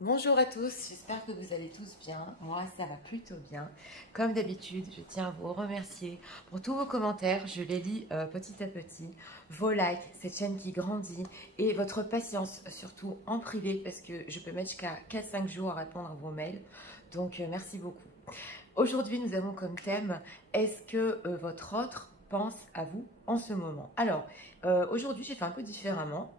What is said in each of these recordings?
Bonjour à tous, j'espère que vous allez tous bien. Moi, ça va plutôt bien. Comme d'habitude, je tiens à vous remercier pour tous vos commentaires. Je les lis petit à petit. Vos likes, cette chaîne qui grandit et votre patience, surtout en privé, parce que je peux mettre jusqu'à 4-5 jours à répondre à vos mails. Donc, merci beaucoup. Aujourd'hui, nous avons comme thème, est-ce que votre autre pense à vous en ce moment? Alors, aujourd'hui, j'ai fait un peu différemment.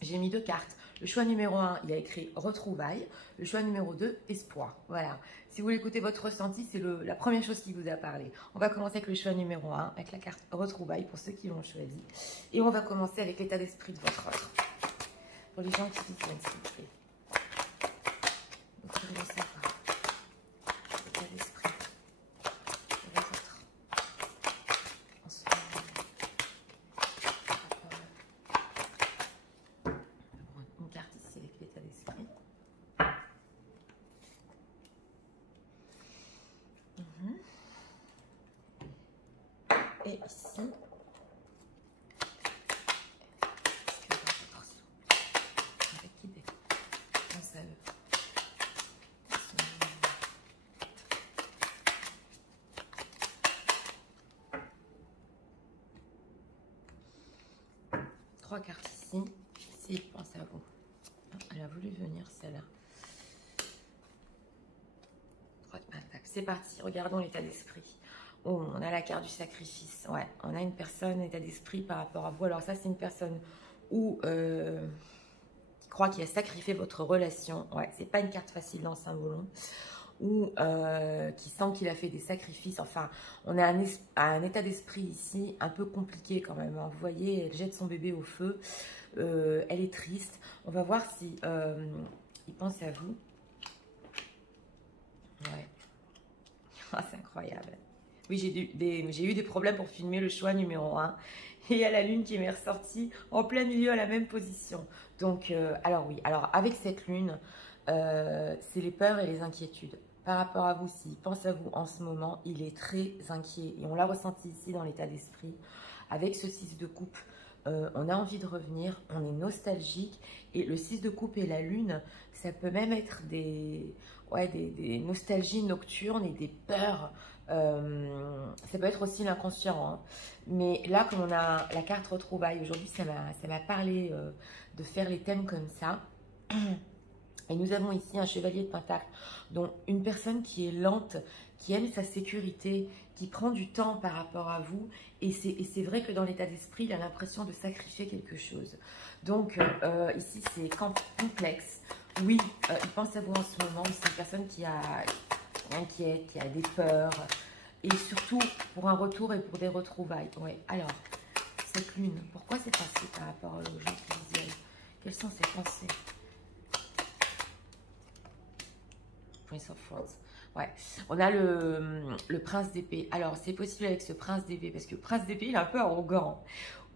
J'ai mis deux cartes. Le choix numéro 1, il a écrit retrouvailles. Le choix numéro 2, espoir. Voilà. Si vous voulez écouter votre ressenti, c'est la première chose qui vous a parlé. On va commencer avec le choix numéro 1, avec la carte retrouvailles pour ceux qui l'ont choisi. Et on va commencer avec l'état d'esprit de votre autre. Pour les gens qui viennent, s'il vous plaît. Donc, je vais savoir l'état d'esprit de votre autre. En ce moment. Une carte ici avec l'état d'esprit. Et ici, avec idée, pense à eux. Trois cartes ici, ici, pense à vous. Elle a voulu venir celle-là. C'est parti, regardons l'état d'esprit. Oh, on a la carte du sacrifice. Ouais, on a une personne, état d'esprit par rapport à vous. Alors ça, c'est une personne qui croit qu'il a sacrifié votre relation. Ouais, c'est pas une carte facile dans Saint-Volon. Ou qui sent qu'il a fait des sacrifices. Enfin, on a un état d'esprit ici un peu compliqué quand même. Vous voyez, elle jette son bébé au feu. Elle est triste. On va voir si il pense à vous. Ouais. Ah, c'est incroyable. Oui, j'ai eu des problèmes pour filmer le choix numéro 1. Et il y a la lune qui m'est ressortie en plein milieu à la même position. Donc, alors oui, alors avec cette lune, c'est les peurs et les inquiétudes. Par rapport à vous, s'il pense à vous en ce moment, il est très inquiet. Et on l'a ressenti ici dans l'état d'esprit. Avec ce 6 de coupe, on a envie de revenir, on est nostalgique. Et le 6 de coupe et la lune, ça peut même être des nostalgies nocturnes et des peurs. Ça peut être aussi l'inconscient. Hein. Mais là, comme on a la carte retrouvailles, aujourd'hui, ça m'a parlé de faire les thèmes comme ça. Et nous avons ici un chevalier de pentacle, donc une personne qui est lente, qui aime sa sécurité, qui prend du temps par rapport à vous. Et c'est vrai que dans l'état d'esprit, il a l'impression de sacrifier quelque chose. Donc ici, c'est complexe. Oui, il pense à vous en ce moment, c'est une personne qui est inquiète, qui a des peurs. Et surtout pour un retour et pour des retrouvailles. Ouais. Alors, cette lune, pourquoi c'est passé par rapport aux gens qui visualisent? Quelles sont ses pensées? Prince of Swords. Ouais. On a le prince d'épée. Alors, c'est possible avec ce prince d'épée, parce que le prince d'épée, il est un peu arrogant.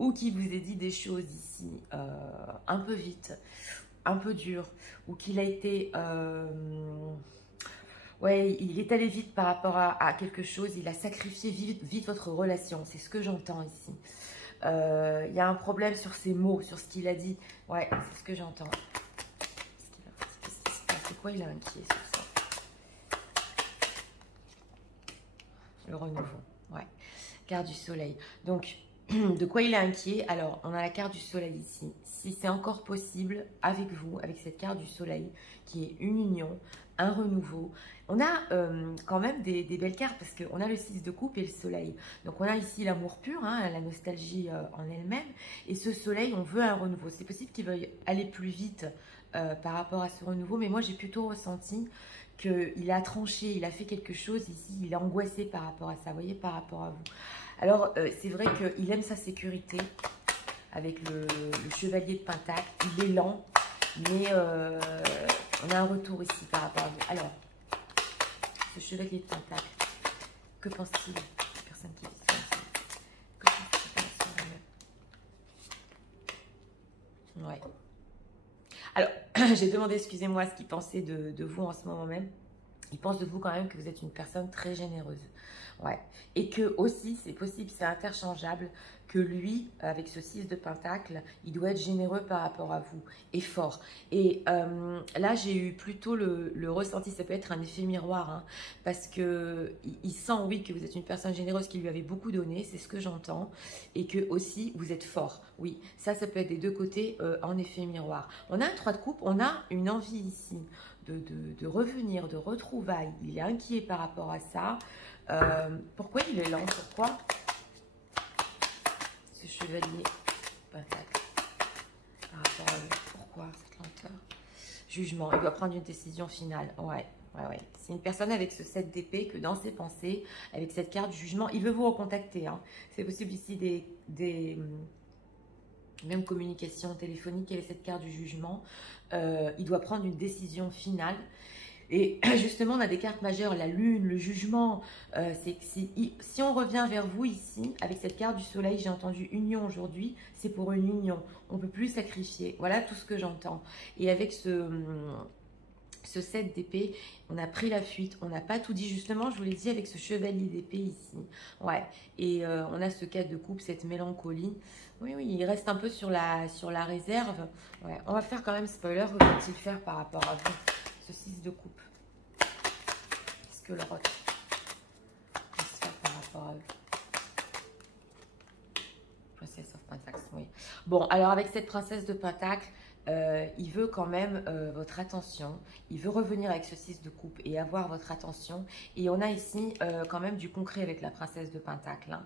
Ou qui vous ait dit des choses ici un peu vite, un peu dur. Ou qu'il a été... ouais, il est allé vite par rapport à quelque chose. Il a sacrifié vite votre relation. C'est ce que j'entends ici. Il y a un problème sur ses mots, sur ce qu'il a dit. Ouais, c'est ce que j'entends. C'est quoi il a inquiet sur ça? Le renouveau. Ouais. Carte du soleil. Donc, de quoi il est inquiet? Alors, on a la carte du soleil ici. Si c'est encore possible, avec vous, avec cette carte du soleil, qui est une union, un renouveau. On a quand même des belles cartes, parce qu'on a le 6 de coupe et le soleil. Donc, on a ici l'amour pur, hein, la nostalgie en elle-même. Et ce soleil, on veut un renouveau. C'est possible qu'il veuille aller plus vite par rapport à ce renouveau, mais moi, j'ai plutôt ressenti qu'il a tranché, il a fait quelque chose ici, il est angoissé par rapport à ça, vous voyez, par rapport à vous. Alors, c'est vrai qu'il aime sa sécurité avec le chevalier de pentacle. Il est lent, mais on a un retour ici par rapport à vous. Alors, ce chevalier de pentacle, que pense-t-il? Personne qui vit ça. Que pense-t-il? Ouais. Alors, j'ai demandé, excusez-moi, ce qu'il pensait de vous en ce moment même. il pense de vous quand même que vous êtes une personne très généreuse. Ouais. Et que aussi, c'est possible, c'est interchangeable, que lui, avec ce 6 de Pentacle, il doit être généreux par rapport à vous et fort. Et là, j'ai eu plutôt le ressenti, ça peut être un effet miroir, hein, parce que il sent, oui, que vous êtes une personne généreuse qui lui avait beaucoup donné, c'est ce que j'entends, et que aussi vous êtes fort. Oui, ça peut être des deux côtés en effet miroir. On a un 3 de coupe, on a une envie ici de revenir, de retrouvailles. Il est inquiet par rapport à ça. Pourquoi il est lent? Pourquoi ce chevalier pentacle par rapport à lui? Pourquoi cette lenteur? Jugement, il doit prendre une décision finale. Ouais. C'est une personne avec ce 7 d'épée que dans ses pensées, avec cette carte du jugement, il veut vous recontacter. Hein. C'est possible ici des même communication téléphonique avec cette carte du jugement. Il doit prendre une décision finale. Et justement, on a des cartes majeures, la lune, le jugement. C'est que si on revient vers vous ici, avec cette carte du soleil, j'ai entendu union aujourd'hui, c'est pour une union. On ne peut plus sacrifier. Voilà tout ce que j'entends. Et avec ce 7 d'épée, on a pris la fuite, on n'a pas tout dit. Justement, je vous l'ai dit avec ce chevalier d'épée ici. Ouais. Et on a ce 4 de coupe, cette mélancolie. Oui, il reste un peu sur la réserve. Ouais. On va faire quand même spoiler, que va-t-il faire par rapport à vous? Ce 6 de coupe. Qu'est-ce que le roc va se faire par rapport à eux? Princess of Pentacles, oui. Bon, alors avec cette princesse de Pentacle, il veut quand même votre attention. Il veut revenir avec ce 6 de coupe et avoir votre attention. Et on a ici quand même du concret avec la princesse de Pentacle. Hein.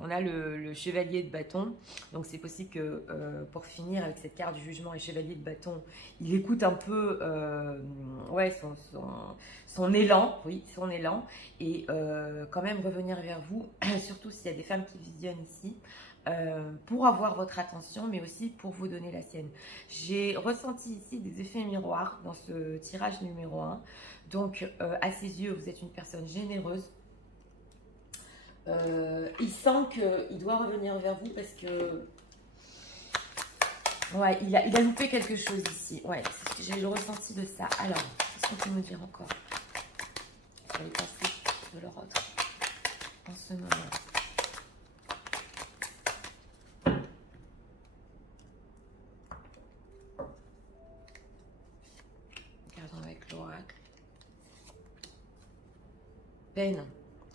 On a le chevalier de bâton. Donc c'est possible que pour finir avec cette carte du jugement et chevalier de bâton, il écoute un peu ouais, son élan. Oui, son élan. Et quand même revenir vers vous, surtout s'il y a des femmes qui visionnent ici. Pour avoir votre attention, mais aussi pour vous donner la sienne. J'ai ressenti ici des effets miroirs dans ce tirage numéro 1. Donc, à ses yeux, vous êtes une personne généreuse. Il sent qu'il doit revenir vers vous parce que... Ouais, il a loupé quelque chose ici. Ouais, j'ai le ressenti de ça. Alors, qu'est-ce qu'on peut me dire encore sur les pensées de leur autre en ce moment? Avec l'oracle. Peine.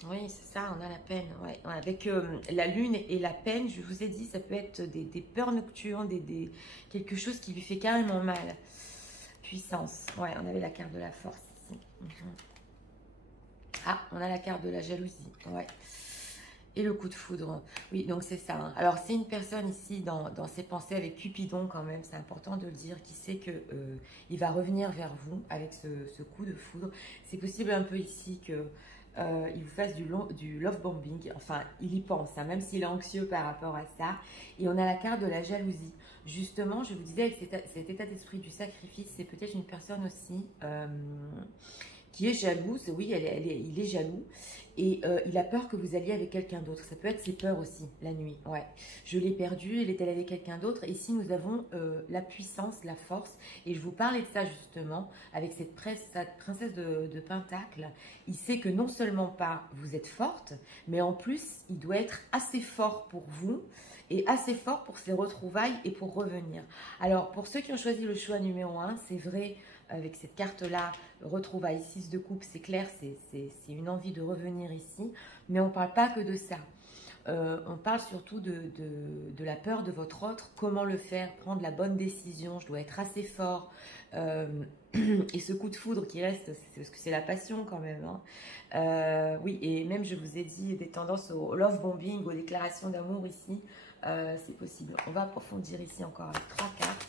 Oui, c'est ça, on a la peine. Ouais. Avec la lune et la peine, je vous ai dit, ça peut être des peurs nocturnes, quelque chose qui lui fait carrément mal. Puissance. Ouais, on avait la carte de la force ici. Ah, on a la carte de la jalousie. Ouais. Et le coup de foudre. Oui, donc c'est ça. Hein. Alors, c'est une personne ici dans ses pensées avec Cupidon quand même. C'est important de le dire. Qui sait que il va revenir vers vous avec ce coup de foudre. C'est possible un peu ici que il vous fasse du love bombing. Enfin, il y pense, hein, même s'il est anxieux par rapport à ça. Et on a la carte de la jalousie. Justement, je vous disais, avec cet état d'esprit du sacrifice, c'est peut-être une personne aussi... qui est jalouse, oui, il est jaloux, et il a peur que vous alliez avec quelqu'un d'autre. Ça peut être ses peurs aussi, la nuit, ouais. Je l'ai perdu, elle est allée avec quelqu'un d'autre. Ici, nous avons la puissance, la force, et je vous parlais de ça justement, avec cette princesse de Pentacle. Il sait que non seulement pas vous êtes forte, mais en plus, il doit être assez fort pour vous, et assez fort pour ses retrouvailles et pour revenir. Alors, pour ceux qui ont choisi le choix numéro 1, c'est vrai, avec cette carte-là, retrouvailles 6 de coupe, c'est clair, c'est une envie de revenir ici, mais on ne parle pas que de ça. On parle surtout de la peur de votre autre, comment le faire, prendre la bonne décision, je dois être assez fort. Et ce coup de foudre qui reste, c'est parce que c'est la passion quand même. Hein. Oui, et même je vous ai dit des tendances au love bombing, aux déclarations d'amour ici, c'est possible. On va approfondir ici encore avec 3 cartes.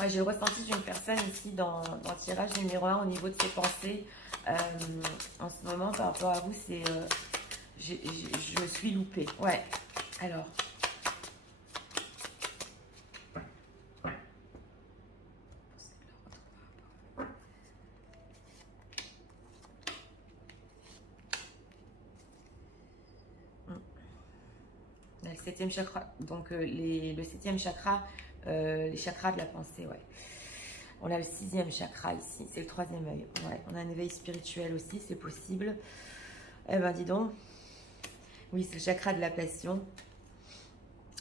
Ouais, j'ai le ressenti d'une personne ici dans le tirage numéro 1 au niveau de ses pensées. En ce moment, par rapport à vous, c'est je me suis loupée. Ouais, alors. Le 7e chakra, donc le 7e chakra, les chakras de la pensée, ouais. On a le 6e chakra ici, c'est le 3e œil. Ouais, on a un éveil spirituel aussi, c'est possible. Eh ben, dis donc. Oui, c'est le chakra de la passion.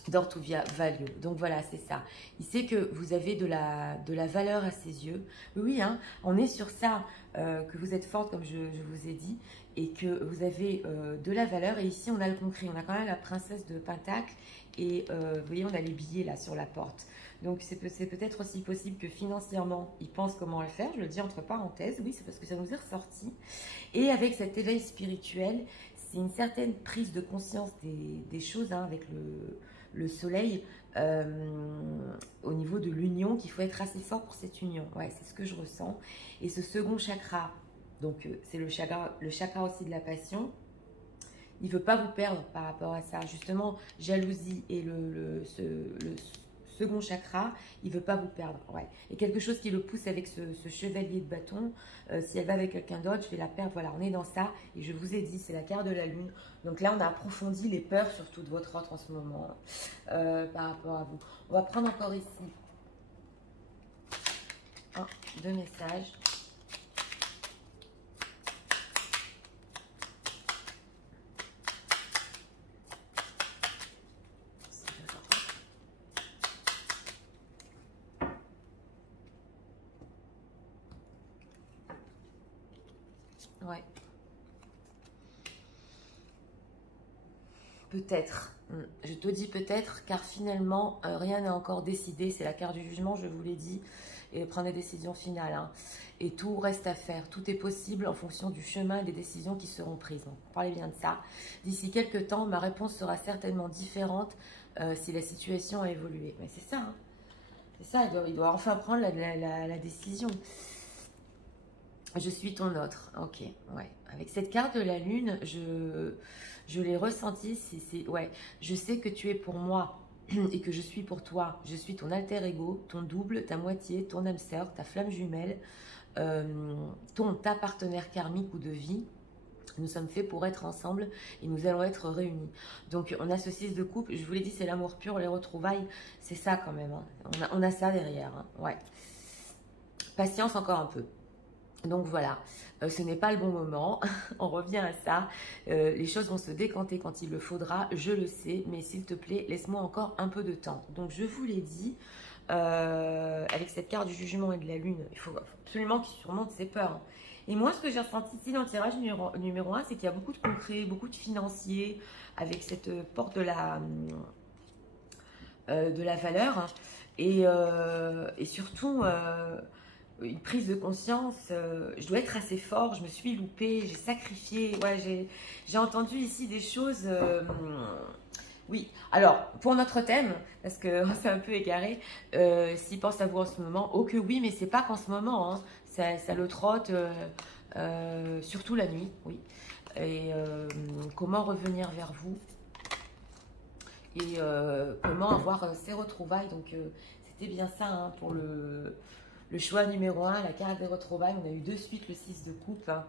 D'Ortuvia Value. Donc voilà, c'est ça. Il sait que vous avez de la valeur à ses yeux. Oui, hein, on est sur ça, que vous êtes forte, comme je vous ai dit, et que vous avez de la valeur. Et ici, on a le concret. On a quand même la princesse de Pentacle. Et vous voyez, on a les billets là sur la porte. Donc c'est peut-être aussi possible que financièrement, il pense comment le faire. Je le dis entre parenthèses. Oui, c'est parce que ça nous est ressorti. Et avec cet éveil spirituel, c'est une certaine prise de conscience des choses, hein, avec le soleil, au niveau de l'union, qu'il faut être assez fort pour cette union. Ouais, c'est ce que je ressens. Et ce second chakra, donc c'est le chakra aussi de la passion. Il ne veut pas vous perdre par rapport à ça. Justement, jalousie et le second chakra, il ne veut pas vous perdre. Ouais. Et quelque chose qui le pousse avec ce chevalier de bâton, si elle va avec quelqu'un d'autre, je vais la perdre. Voilà, on est dans ça. Et je vous ai dit, c'est la carte de la lune. Donc là, on a approfondi les peurs, surtout de votre autre en ce moment, par rapport à vous. On va prendre encore ici 2 messages. Ouais. Peut-être. Je te dis peut-être, car finalement, rien n'est encore décidé. C'est la carte du jugement, je vous l'ai dit. Et prendre des décisions finales. Hein. Et tout reste à faire. Tout est possible en fonction du chemin et des décisions qui seront prises. Donc, parlez bien de ça. D'ici quelques temps, ma réponse sera certainement différente si la situation a évolué. Mais c'est ça. Hein. C'est ça, il doit enfin prendre la décision. Je suis ton autre. Ok, ouais. Avec cette carte de la lune, je l'ai ressenti. Ouais. Je sais que tu es pour moi et que je suis pour toi. Je suis ton alter ego, ton double, ta moitié, ton âme sœur, ta flamme jumelle, ta partenaire karmique ou de vie. Nous sommes faits pour être ensemble et nous allons être réunis. Donc, on a ce 6 de coupe. Je vous l'ai dit, c'est l'amour pur, les retrouvailles. C'est ça quand même. Hein. On a ça derrière. Hein. Ouais. Patience encore un peu. Donc voilà, ce n'est pas le bon moment, on revient à ça, les choses vont se décanter quand il le faudra, je le sais, mais s'il te plaît, laisse-moi encore un peu de temps. Donc je vous l'ai dit, avec cette carte du jugement et de la lune, il faut absolument qu'il surmonte ses peurs. Et moi, ce que j'ai ressenti ici dans le tirage numéro 1, c'est qu'il y a beaucoup de concret, beaucoup de financiers, avec cette porte de la valeur, et surtout... une prise de conscience, je dois être assez fort, je me suis loupée, j'ai sacrifié, ouais, j'ai entendu ici des choses, oui. Alors, pour notre thème, parce que c'est un peu égaré, s'il pense à vous en ce moment, oh que oui, mais c'est pas qu'en ce moment, hein, ça le trotte, surtout la nuit, oui. Et comment revenir vers vous et comment avoir ces retrouvailles, donc c'était bien ça, hein, pour le choix numéro 1, la carte des retrouvailles. On a eu de suite le 6 de coupe. Hein.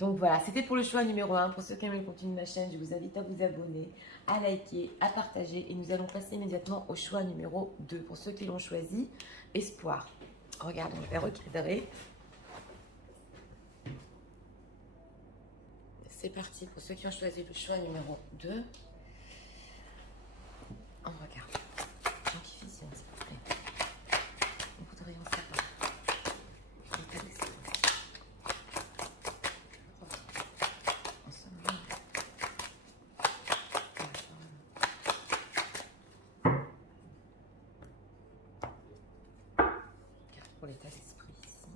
Donc voilà, c'était pour le choix numéro 1. Pour ceux qui aiment le contenu de ma chaîne, je vous invite à vous abonner, à liker, à partager. Et nous allons passer immédiatement au choix numéro 2. Pour ceux qui l'ont choisi, espoir. Regarde, on va recadrer. C'est parti pour ceux qui ont choisi le choix numéro 2. On regarde. Gentilissime, s'il vous plaît. Nous voudrions savoir. Pour l'état d'esprit ici.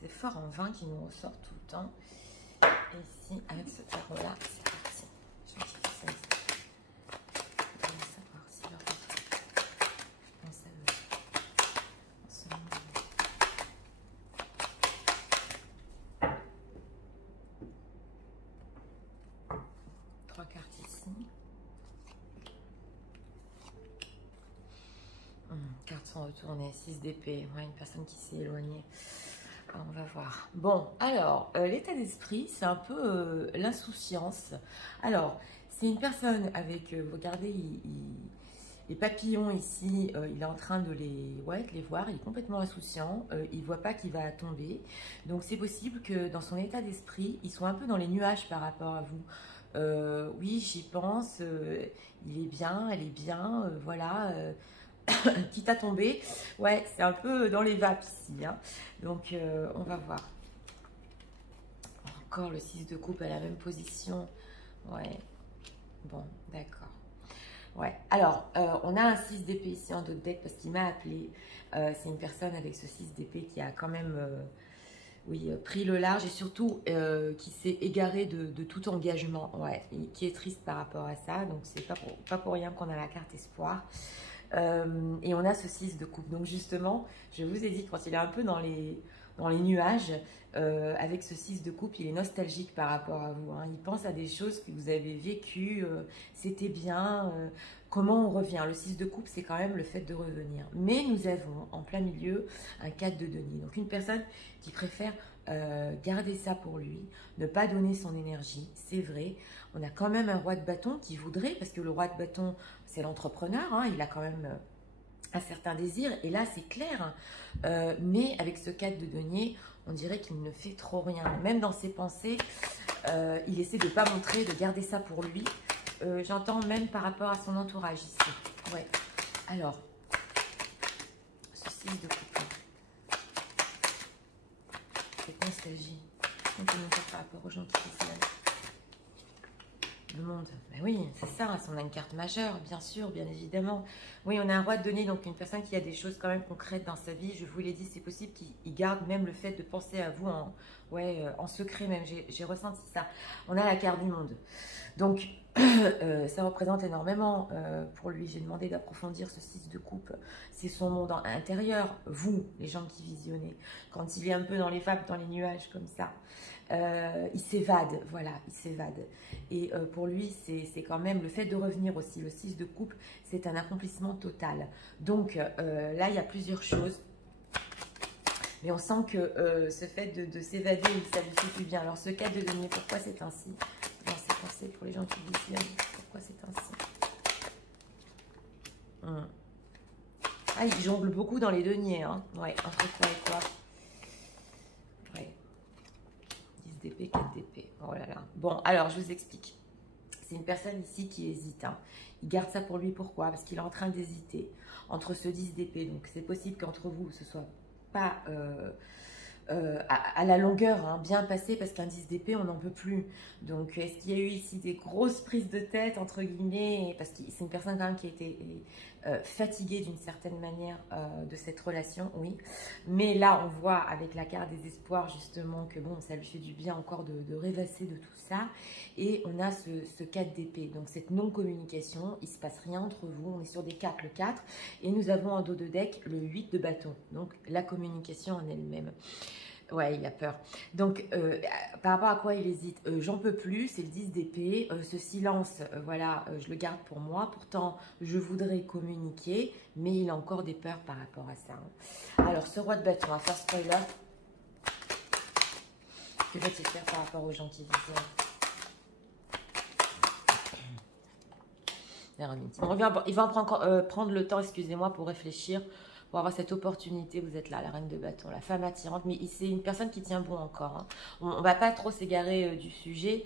C'est fort en vin qui nous ressort tout le temps. Et ici, avec ce tarot-là, c'est parti. Je vais utiliser ça. Je voudrais savoir si leur pense à eux en ce moment. 3 cartes ici. Cartes sont retournées, 6 d'épée, ouais, une personne qui s'est éloignée. Alors, on va voir. Bon, alors, l'état d'esprit, c'est un peu l'insouciance. Alors, c'est une personne avec, regardez, Les papillons ici, il est en train de de les voir, il est complètement insouciant, il ne voit pas qu'il va tomber. Donc c'est possible que dans son état d'esprit, il soit un peu dans les nuages par rapport à vous. Oui, j'y pense, il est bien, elle est bien, voilà, quitte à tomber. Ouais, c'est un peu dans les vapes ici, hein. Donc on va voir. Encore le 6 de coupe à la même position. Ouais, bon, d'accord. Ouais, alors, on a un 6 d'épée ici en dos de deck parce qu'il m'a appelé. C'est une personne avec ce 6 d'épée qui a quand même, oui, pris le large et surtout qui s'est égaré de tout engagement. Ouais, et qui est triste par rapport à ça. Donc, c'est pas pour rien qu'on a la carte espoir. Et on a ce 6 de coupe. Donc, justement, je vous ai dit, quand il est un peu dans les nuages, avec ce 6 de coupe, il est nostalgique par rapport à vous, hein. Il pense à des choses que vous avez vécues, c'était bien, comment on revient. Le 6 de coupe, c'est quand même le fait de revenir. Mais nous avons en plein milieu un 4 de denier. Donc une personne qui préfère garder ça pour lui, ne pas donner son énergie, c'est vrai. On a quand même un roi de bâton qui voudrait, parce que le roi de bâton, c'est l'entrepreneur, hein, il a quand même un certain désir, et là c'est clair, mais avec ce 4 de denier, on dirait qu'il ne fait trop rien. Même dans ses pensées, il essaie de ne pas montrer, de garder ça pour lui. J'entends même par rapport à son entourage ici. Ouais. Alors, ce 6 de coupe. Cette nostalgie. On peut nous faire par rapport aux gens qui viennent. Le monde, ben oui, c'est ça, on a une carte majeure, bien sûr, bien évidemment. Oui, on a un roi de denier, donc une personne qui a des choses quand même concrètes dans sa vie. Je vous l'ai dit, c'est possible qu'il garde même le fait de penser à vous en secret même. J'ai ressenti ça. On a la carte du monde. Donc, ça représente énormément pour lui. J'ai demandé d'approfondir ce 6 de coupe. C'est son monde intérieur, vous, les gens qui visionnez. Quand il est un peu dans les vapes, dans les nuages comme ça. Il s'évade, voilà, il s'évade. Et pour lui, c'est quand même le fait de revenir aussi. Le 6 de coupe, c'est un accomplissement total. Donc là, il y a plusieurs choses. Mais on sent que ce fait de s'évader, ça lui fait plus bien. Alors ce 4 de denier, pourquoi c'est ainsi? Dans ses pensées, pour les gens qui visionnent, pourquoi c'est ainsi? Ah, il jongle beaucoup dans les deniers, hein. Ouais, entre quoi et quoi? Ouais. 10 d'épée, 4 d'épée. Oh là là. Bon, alors, je vous explique. C'est une personne ici qui hésite, hein. Il garde ça pour lui, pourquoi? Parce qu'il est en train d'hésiter entre ce 10 d'épée. Donc, c'est possible qu'entre vous, ce soit pas à la longueur, hein, bien passé, parce qu'un 10 d'épée, on n'en peut plus. Donc, est-ce qu'il y a eu ici des grosses prises de tête, entre guillemets, parce que c'est une personne quand même qui a été fatiguée d'une certaine manière de cette relation, oui. Mais là, on voit avec la carte des espoirs, justement, que bon, ça lui fait du bien encore de rêvasser de tout ça. Et on a ce 4 d'épée, donc cette non-communication, il ne se passe rien entre vous, on est sur des 4, le 4, et nous avons en dos de deck le 8 de bâton, donc la communication en elle-même. Ouais, il a peur. Donc, par rapport à quoi il hésite? J'en peux plus, c'est le 10 d'épée. Ce silence, voilà, je le garde pour moi. Pourtant, je voudrais communiquer, mais il a encore des peurs par rapport à ça, hein. Alors, ce roi de bâton, on va faire spoiler. Que va-t-il faire par rapport aux gens qui visionnent? Il va prendre le temps, excusez-moi, pour réfléchir, pour avoir cette opportunité. Vous êtes là, la reine de bâton, la femme attirante, mais c'est une personne qui tient bon encore, hein. On ne va pas trop s'égarer du sujet.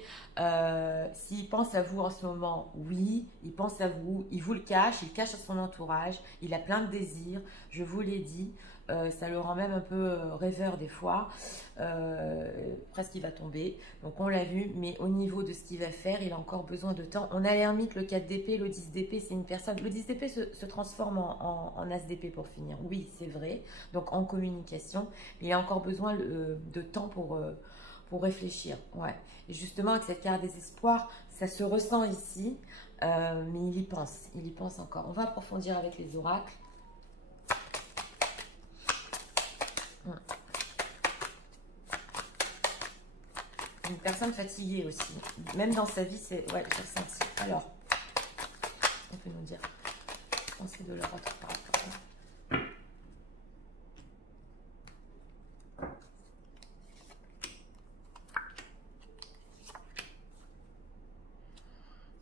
S'il pense à vous en ce moment, oui, il pense à vous, il vous le cache, il cache à son entourage, il a plein de désirs, je vous l'ai dit. Ça le rend même un peu rêveur des fois, presque il va tomber, donc on l'a vu, mais au niveau de ce qu'il va faire, il a encore besoin de temps. On a l'ermite, le 4 d'épée, le 10 d'épée, c'est une personne, le 10 d'épée se transforme en as d'épée pour finir, oui c'est vrai, donc en communication, mais il a encore besoin de temps pour réfléchir, ouais. Et justement avec cette carte des espoirs, ça se ressent ici, mais il y pense encore. On va approfondir avec les oracles. Une personne fatiguée aussi. Même dans sa vie, c'est... Ouais, j'ai ressenti. Alors, on peut nous dire. Pensez de leur autre par rapport à ça.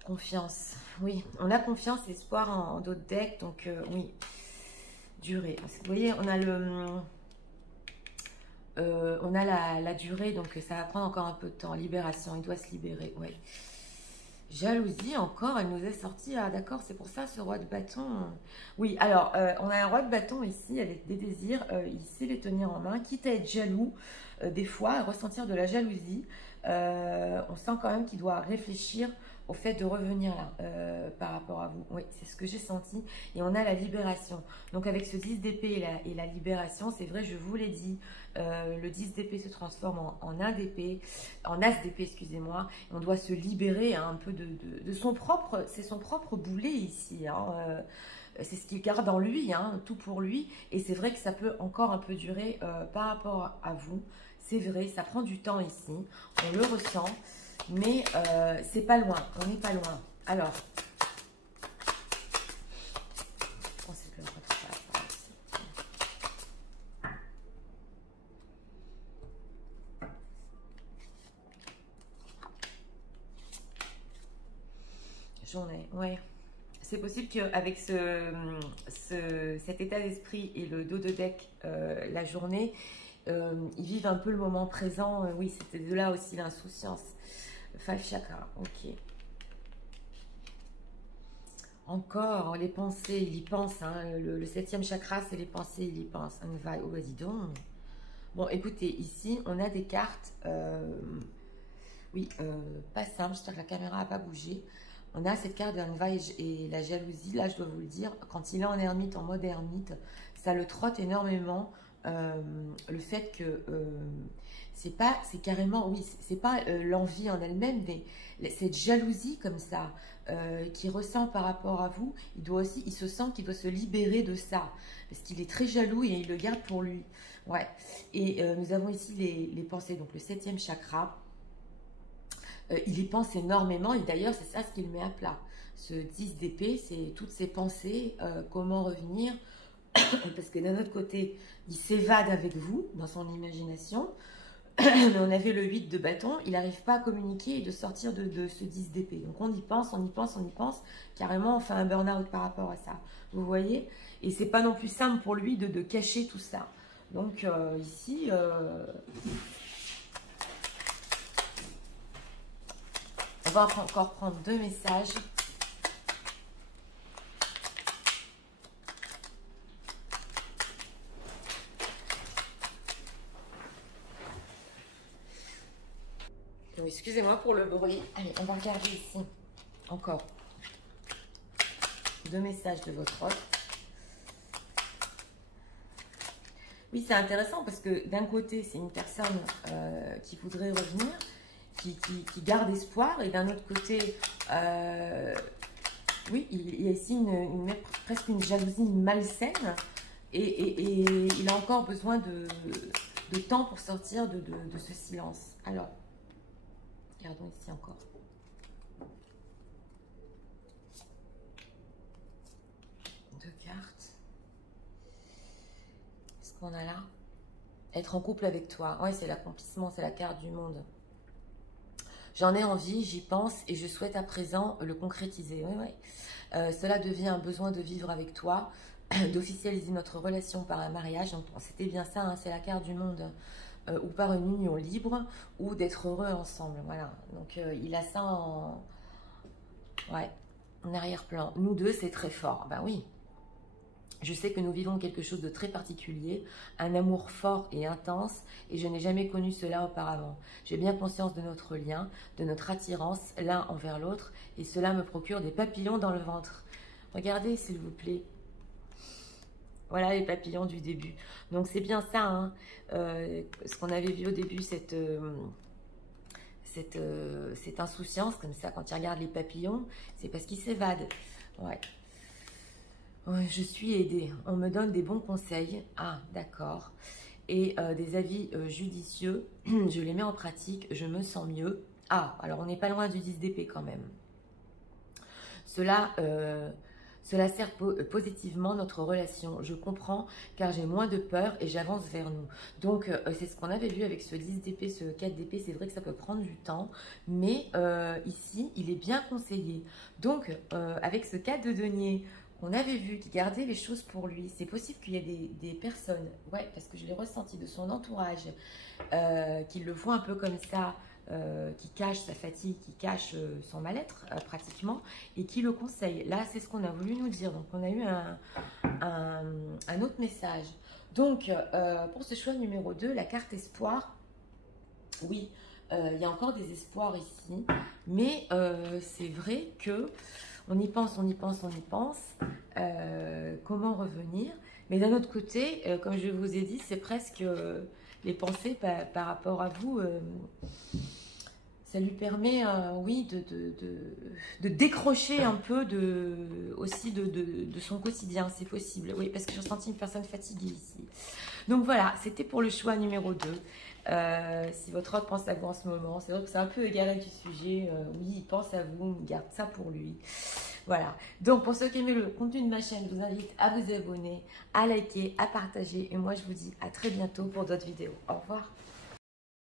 Confiance. Oui, on a confiance et espoir en d'autres decks. Donc, oui, durée. Parce que vous voyez, on a la durée, donc ça va prendre encore un peu de temps. Libération, il doit se libérer, ouais. Jalousie, encore, elle nous est sortie. Ah, d'accord, c'est pour ça, ce roi de bâton. Oui, alors, on a un roi de bâton ici, avec des désirs. Il sait les tenir en main, quitte à être jaloux, des fois, à ressentir de la jalousie. On sent quand même qu'il doit réfléchir au fait de revenir là, par rapport à vous. Oui, c'est ce que j'ai senti. Et on a la libération. Donc, avec ce 10 d'épée et la libération, c'est vrai, je vous l'ai dit, le 10 d'épée se transforme en as d'épée, en as d'épée, excusez-moi. On doit se libérer hein, un peu de son propre, c'est son propre boulet ici. Hein, c'est ce qu'il garde en lui, hein, tout pour lui. Et c'est vrai que ça peut encore un peu durer par rapport à vous. C'est vrai, ça prend du temps ici. On le ressent. Mais c'est pas loin. On n'est pas loin. Alors. Je pensais que le roi de chape par ici. Journée, ouais. C'est possible qu'avec cet état d'esprit et le dos de deck, la journée, ils vivent un peu le moment présent. Oui, c'était de là aussi l'insouciance. 5 chakras, ok. Encore, les pensées, il y pense. Hein, le 7e chakra, c'est les pensées, il y pense. Oh, bah dis donc. Bon, écoutez, ici, on a des cartes. Oui, pas simple. J'espère que la caméra n'a pas bougé. On a cette carte d'Anva et la jalousie. Là, je dois vous le dire, quand il est en ermite, en mode ermite, ça le trotte énormément. Le fait que c'est carrément, oui, c'est pas l'envie en elle-même, mais cette jalousie comme ça qu'il ressent par rapport à vous, il se sent qu'il doit se libérer de ça parce qu'il est très jaloux et il le garde pour lui. Ouais. Et nous avons ici les pensées, donc le 7e chakra. Il y pense énormément et d'ailleurs c'est ça ce qu'il met à plat. Ce 10 d'épée, c'est toutes ses pensées, comment revenir, parce que d'un autre côté, il s'évade avec vous dans son imagination, mais on avait le 8 de bâton, il n'arrive pas à communiquer et de sortir de ce 10 d'épée. Donc on y pense, on y pense, on y pense, carrément on fait un burn-out par rapport à ça. Vous voyez? Et c'est pas non plus simple pour lui de cacher tout ça. Donc ici... on va encore prendre 2 messages. Excusez-moi pour le bruit. Allez, on va regarder ici. Encore 2 messages de votre hôte. Oui, c'est intéressant parce que d'un côté, c'est une personne qui voudrait revenir, qui garde espoir, et d'un autre côté, oui, il y a ici presque une jalousie malsaine, et il a encore besoin de temps pour sortir de ce silence. Alors, regardons ici encore. Deux cartes. Qu'est-ce qu'on a là? Être en couple avec toi. Ouais, c'est l'accomplissement, c'est la carte du monde. J'en ai envie, j'y pense et je souhaite à présent le concrétiser. Oui, oui. Cela devient un besoin de vivre avec toi, d'officialiser notre relation par un mariage. Donc, c'était bien ça, hein, c'est la carte du monde. Ou par une union libre, ou d'être heureux ensemble. Voilà. Donc, il a ça en arrière-plan. Nous deux, c'est très fort. Ben oui. Je sais que nous vivons quelque chose de très particulier, un amour fort et intense, et je n'ai jamais connu cela auparavant. J'ai bien conscience de notre lien, de notre attirance l'un envers l'autre, et cela me procure des papillons dans le ventre. Regardez, s'il vous plaît. Voilà les papillons du début. Donc c'est bien ça, hein, ce qu'on avait vu au début, cette insouciance, comme ça, quand il regarde les papillons, c'est parce qu'il s'évade. Ouais. Je suis aidée. On me donne des bons conseils. Ah, d'accord. Et des avis judicieux. Je les mets en pratique. Je me sens mieux. Ah, alors on n'est pas loin du 10 d'épée quand même. Cela Cela sert positivement notre relation. Je comprends car j'ai moins de peur et j'avance vers nous. Donc, c'est ce qu'on avait vu avec ce 10 d'épée, ce 4 d'épée. C'est vrai que ça peut prendre du temps, mais ici, il est bien conseillé. Donc, avec ce 4 de denier, on avait vu qu'il gardait les choses pour lui. C'est possible qu'il y ait des personnes, ouais, parce que je l'ai ressenti de son entourage, qui le voient un peu comme ça, qui cache sa fatigue, qui cache son mal-être pratiquement, et qui le conseille. Là, c'est ce qu'on a voulu nous dire. Donc, on a eu un autre message. Donc, pour ce choix numéro 2, la carte espoir, oui, il y a encore des espoirs ici, mais c'est vrai que on y pense, on y pense, on y pense. Comment revenir? Mais d'un autre côté, comme je vous ai dit, c'est presque les pensées par rapport à vous. Ça lui permet, oui, de décrocher un peu aussi de son quotidien, c'est possible. Oui, parce que j'ai ressenti une personne fatiguée ici. Donc voilà, c'était pour le choix numéro 2. Si votre autre pense à vous en ce moment, c'est vrai que c'est un peu égaré du sujet. Oui, il pense à vous, il garde ça pour lui. Voilà. Donc, pour ceux qui aiment le contenu de ma chaîne, je vous invite à vous abonner, à liker, à partager. Et moi, je vous dis à très bientôt pour d'autres vidéos. Au revoir.